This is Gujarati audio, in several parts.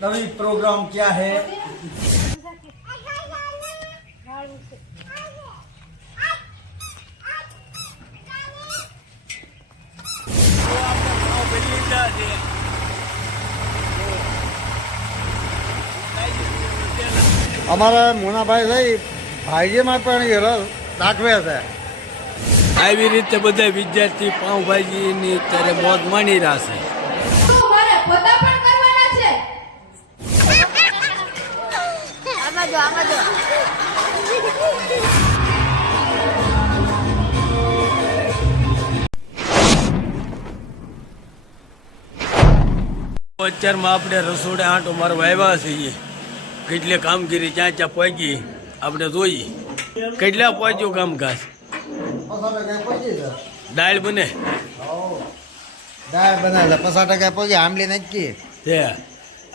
नवी प्रोग्राम क्या है અમારા મુનાભાઈ ભાઈ ભાઈજીમાં પણ એ રસ દાખવે છે આવી રીતે બધા વિદ્યાર્થી પાઉંભાજીની અત્યારે મોજ માણી રહ્યા છે જો આમાં જો અત્યારમાં આપણે રસોડે આંટો મારવા આવ્યા છીએ. કેટલી કામગીરી ક્યાં ક્યાં પહોંચી આપણે જોઈએ. કેટલા પહોંચ્યું કામકાજ? દાળ બને? દાળ બનાવેલા પચાસ ટકા પહોંચી આંબલી નાખી.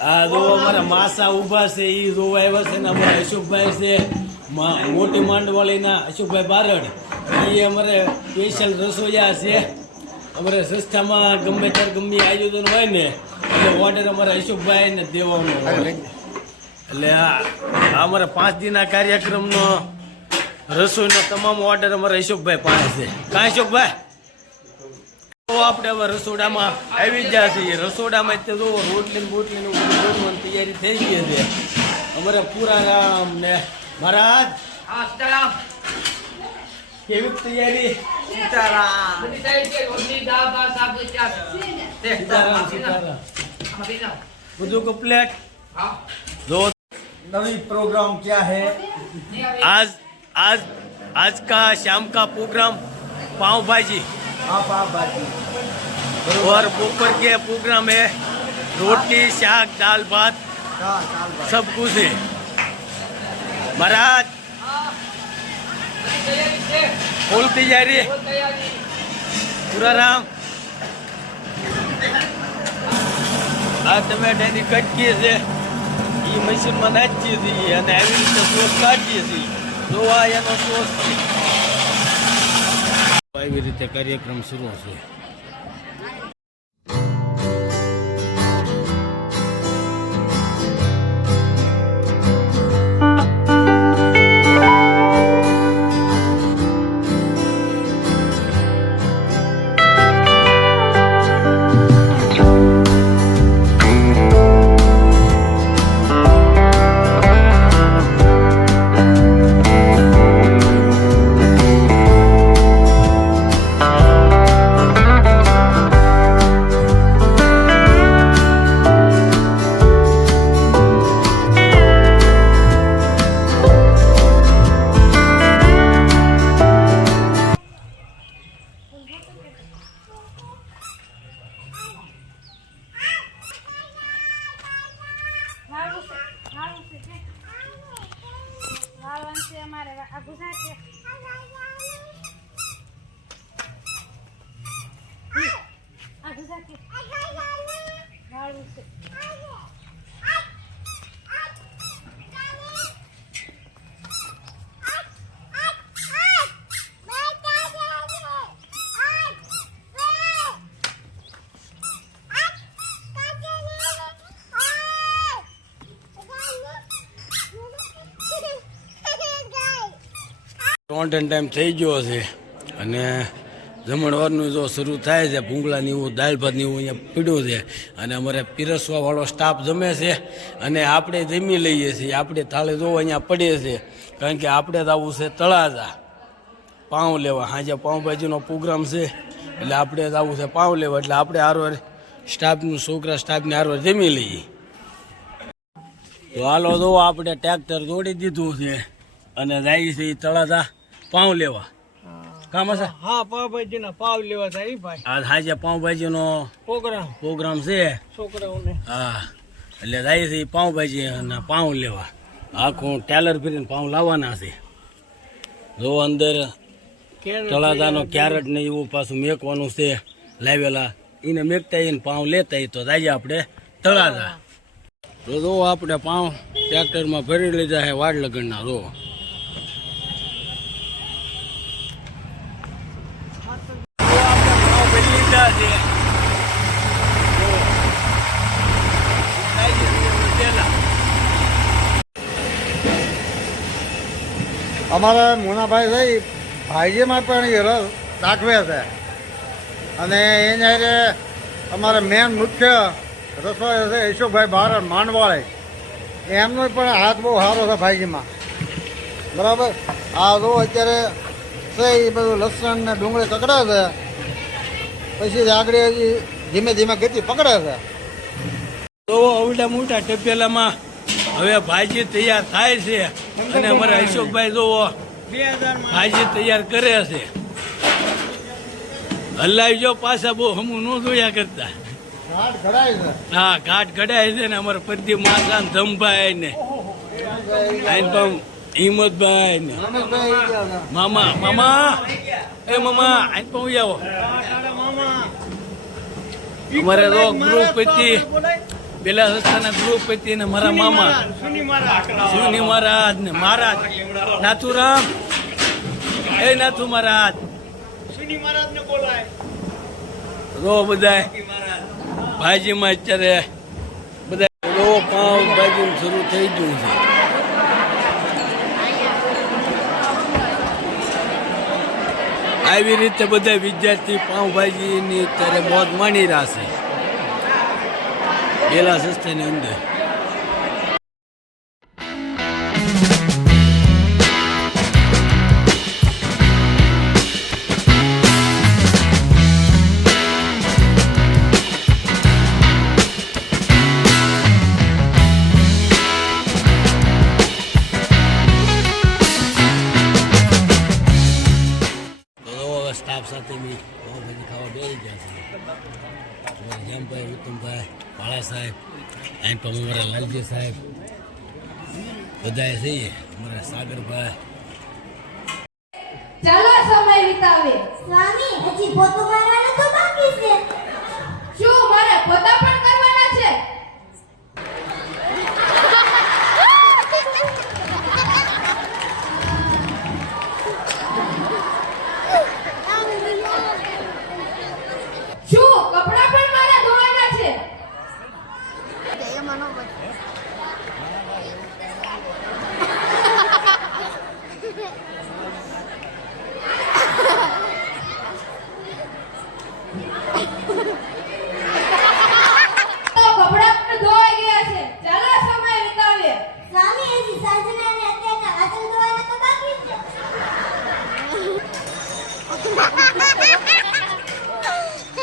આ જો અમારા માસા ઊભા છે એ જોવા આવ્યા છે ને અમારા અશોકભાઈ છે. મા- મોટી માંડવાળીના અશોકભાઈ બારડ. એ અમારે સ્પેશિયલ રસોઈયા છે. અમારે સંસ્થામાં ગમે ત્યારે ગમે આયોજન હોય ને એટલે ઓર્ડર અમારા અશોકભાઈ ને દેવાનો હોય. એટલે આ આ અમારા પાંચ દિનના કાર્યક્રમનો રસોઈનો તમામ ઓર્ડર અમારા અશોકભાઈ પાસે છે. કાં અશોકભાઈ? તો આપણે હવે રસોડામાં આવી જ ગયા છીએ રસોડામાં તે જો રોટલી ને બોટલી ને બધું બનાવવાની તૈયારી થઈ ગઈ છે અમારે પૂરા ગામ ને મહારાજ કેવી તૈયારી સીતારામ સીતારામ બધું કમ્પ્લેટ જો नवी प्रोग्राम क्या है आज आज आज का शाम का प्रोग्राम पाव भाजी आप आप बाजी और दोपहर के प्रोग्राम है रोटी शाक दाल भात सब कुछ है महाराज फुल तैयारी पूरा राम આ ટમેટાની કટકી છે એ મશીનમાં નાખીએ છીએ અને આવી રીતે સોસ કાઢીએ છીએ જોવા એનો સોસ આવી રીતે કાર્યક્રમ શરૂ છે ત્રણ ટાઈમ થઈ ગયો છે. અને જમણવારનું જો શરૂ થાય છે ભૂંગળાની એવું દાળ ભાતની એવું અહીંયા પીડ્યું છે. અને અમારે પીરસવાવાળો સ્ટાફ જમે છે. અને આપણે જમી લઈએ છીએ. આપણે થાળે જો અહીંયા પડીએ છે. કારણ કે આપણે તો આવું છે તળાજા. પાઉં લેવા. સાંજે પાઉંભાજીનો પ્રોગ્રામ છે, એટલે આપણે આવું છે પાઉં લેવા. એટલે આપણે હારવાર સ્ટાફનું છોકરા સ્ટાફને હારવાર જમી લઈએ. તો હાલો, જો આપણે ટ્રેક્ટર દોડી દીધું છે. અને જાય છે એ તળાજા. પાઉં લેવા. કામ હશે? હા પાવભાજી ના પાવ લેવા ભાઈ. આ પાઉંભાજીનો પ્રોગ્રામ. પ્રોગ્રામ છે. છોકરાઓને. હા. એટલે જાય છે પાઉં લેવા. આખું ટેલર ફેરીને પાઉં લાવવાના છે. જો અંદર તળાજાનો ક્યારેટ ને એવું પાછું મેકવાનું છે લાવેલા. એને મેકતા એને પાઉં લેતા તો જાય આપણે તળાજા. તો જો આપણે પાઉં ટ્રેક્ટરમાં ભરી લીધા છે વાડ લગનના જો ભરી લીધા છે જો. અમારા મુનાભાઈ થઈ ભાઈજીમાં પણ એ રસ દાખવે છે. અને એને હારે અમારા મેન મુખ્ય રસોઈ છે યશુભાઈ બારડ માંડવાળી. એમનો પણ હાથ બહુ સારો છે ભાઈજીમાં. બરાબર? આ જો અત્યારે છે એ બધું લસણ ને ડુંગળી કકડે છે. પછી આગળ હજી ધીમે ધીમે ગતિ પકડે છે. તો અવડા મોટા ટપેલામાં હવે ભાજી તૈયાર થાય છે. અને અમારા અશોકભાઈ જોવો ભાઈજી ભાજી તૈયાર કરે છે. હલાવજો પાછા બહુ હમું ન જોયા કરતા. હા ઘાટ ઘડાય છે ને અમારા પતિ માતા ને. ધમભાઈ ને હિંમતભાઈ ને. મામા મામા એ મામા આઈ મામા. અમારે રોગ ગ્રુપ હતી પેલા રસ્તાના ના હતી ને મારા મામા. સુની મહારાજ ને મહારાજ. નાથુરામ. એ નાથુ મહારાજ. રો બધાય. ભાજીમાં અત્યારે બધા રો પાવ ભાજી શરૂ થઈ ગયું છે. આવી રીતે બધા વિદ્યાર્થી પાઉંભાજીની અત્યારે મોજ માણી રહ્યા છે. પેલા સસ્તાની અંદર લાલજી સાહેબ, બધાએ જઈએ. અમારા સાગરભાઈ ચાલો સમય વિતાવે સ્વામી હજી પોતું મારવાનું તો બાકી છે. શું, મારે પોતા પણ કરવાના છે શું કપડાં પણ મારે ધોવાના છે તો કપડાં પણ ધોવાઈ ગયા છે ચાલો સમય વિતાવીએ સ્વામી હજી સાંજના ને અત્યારના વાસણ ધોવાના તો બાકી છે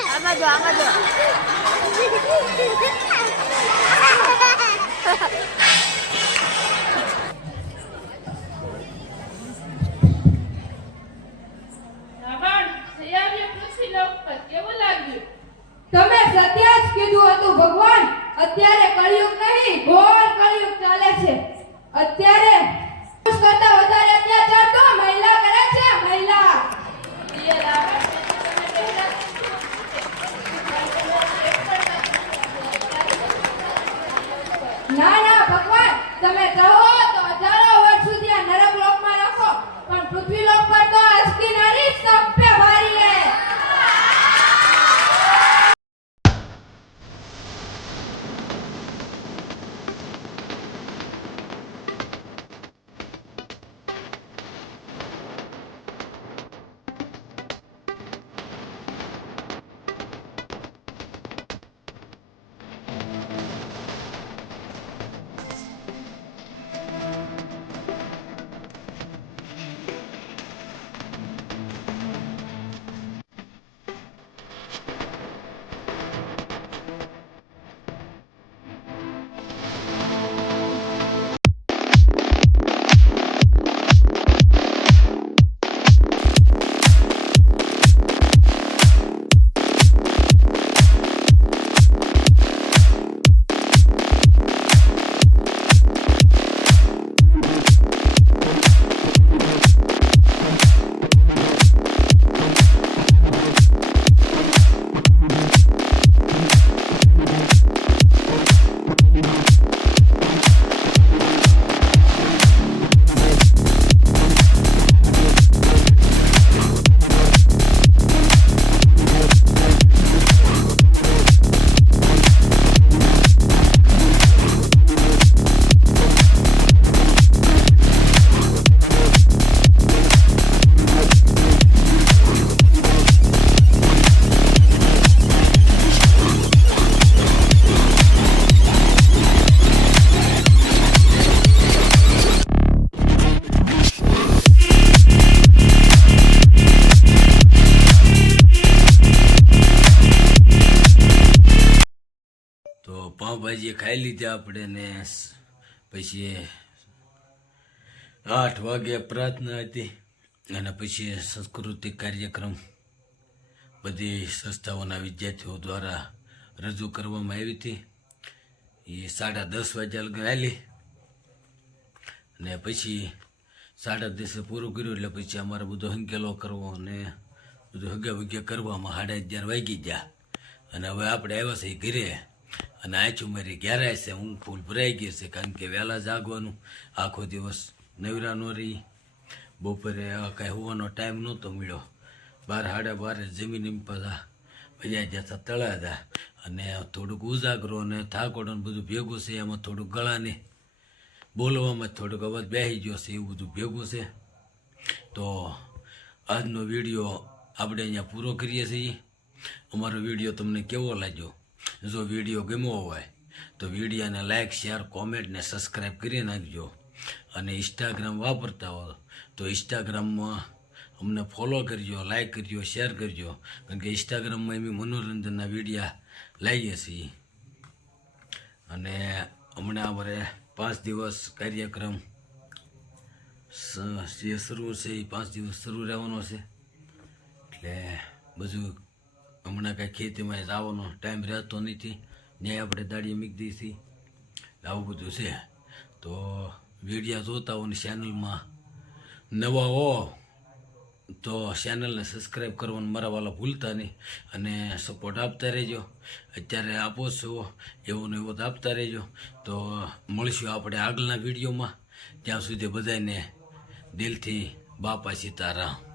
આમાં જો આમાં જો તમે સત્ય કીધું હતું, ભગવાન. અત્યારે કળિયુગ નહીં, ઘોર કળિયુગ ચાલે છે. અત્યારે કરતા વધારે ખાઈ લીધા આપણે ને પછી આઠ વાગે પ્રાર્થના હતી અને પછી સાંસ્કૃતિક કાર્યક્રમ બધી સંસ્થાઓના વિદ્યાર્થીઓ દ્વારા રજૂ કરવામાં આવી હતી. એ સાડા દસ વાગ્યા લગી હાલી ને પછી સાડા દસે પૂરું કર્યું એટલે પછી અમારે બધો હંકેલો કરવો અને બધું હગે વગે કરવામાં સાડા અગિયાર વાગી ગયા. અને હવે આપણે આવ્યા છે ઘરે. અને આચું મારી ઘેરાય છે હું ફૂલ ભરાઈ ગઈ છે, કારણ કે વહેલા જાગવાનું, આખો દિવસ નવરા નો રહી. બપોરે કાંઈ હોવાનો ટાઈમ નહોતો મળ્યો. બાર, સાડા બારે જમીન એમ પાછા ભજ્યા જતા તળાતા અને થોડુંક ઉજાગરો અને થાકોડો બધું ભેગું છે, એમાં થોડુંક ગળાને બોલવામાં થોડોક અવાજ બેસી ગયો છે, એવું બધું ભેગું છે. તો આજનો વીડિયો આપણે અહીંયા પૂરો કરીએ છીએ. અમારો વીડિયો તમને કેવો લાગ્યો? જો વીડિયો ગમ્યો હોય, તો વિડીયોને લાઇક શેર કોમેન્ટ ને સબસ્ક્રાઈબ કરી નાખજો. અને ઇન્સ્ટાગ્રામ વાપરતા હો તો ઇન્સ્ટાગ્રામમાં અમને ફોલો કરજો લાઈક કરજો શેર કરજો. કારણ કે ઇન્સ્ટાગ્રામમાં એમ મનોરંજનના વિડીયા લાવીએ છીએ. અને હમણાં અમારે પાંચ દિવસ કાર્યક્રમ જે શરૂ છે, એ પાંચ દિવસ શરૂ રહેવાનો છે. એટલે બધું હમણાં કાંઈ ખેતીમાં જવાનો ટાઈમ રહેતો નથી, ને આપણે દાડી મૂકી દઈશી આવું બધું છે. તો વિડીયા જોતા હોય ચેનલમાં નવા હો, તો ચેનલને સબસ્ક્રાઈબ કરવાનું મારા વાલા ભૂલતા નહીં. અને સપોર્ટ આપતા રહેજો. અત્યારે આપો છો, એવું ને એવું તો આપતા રહેજો. તો મળીશું આપણે આગળના વિડીયોમાં. ત્યાં સુધી બધાને દિલથી બાપા સીતારામ.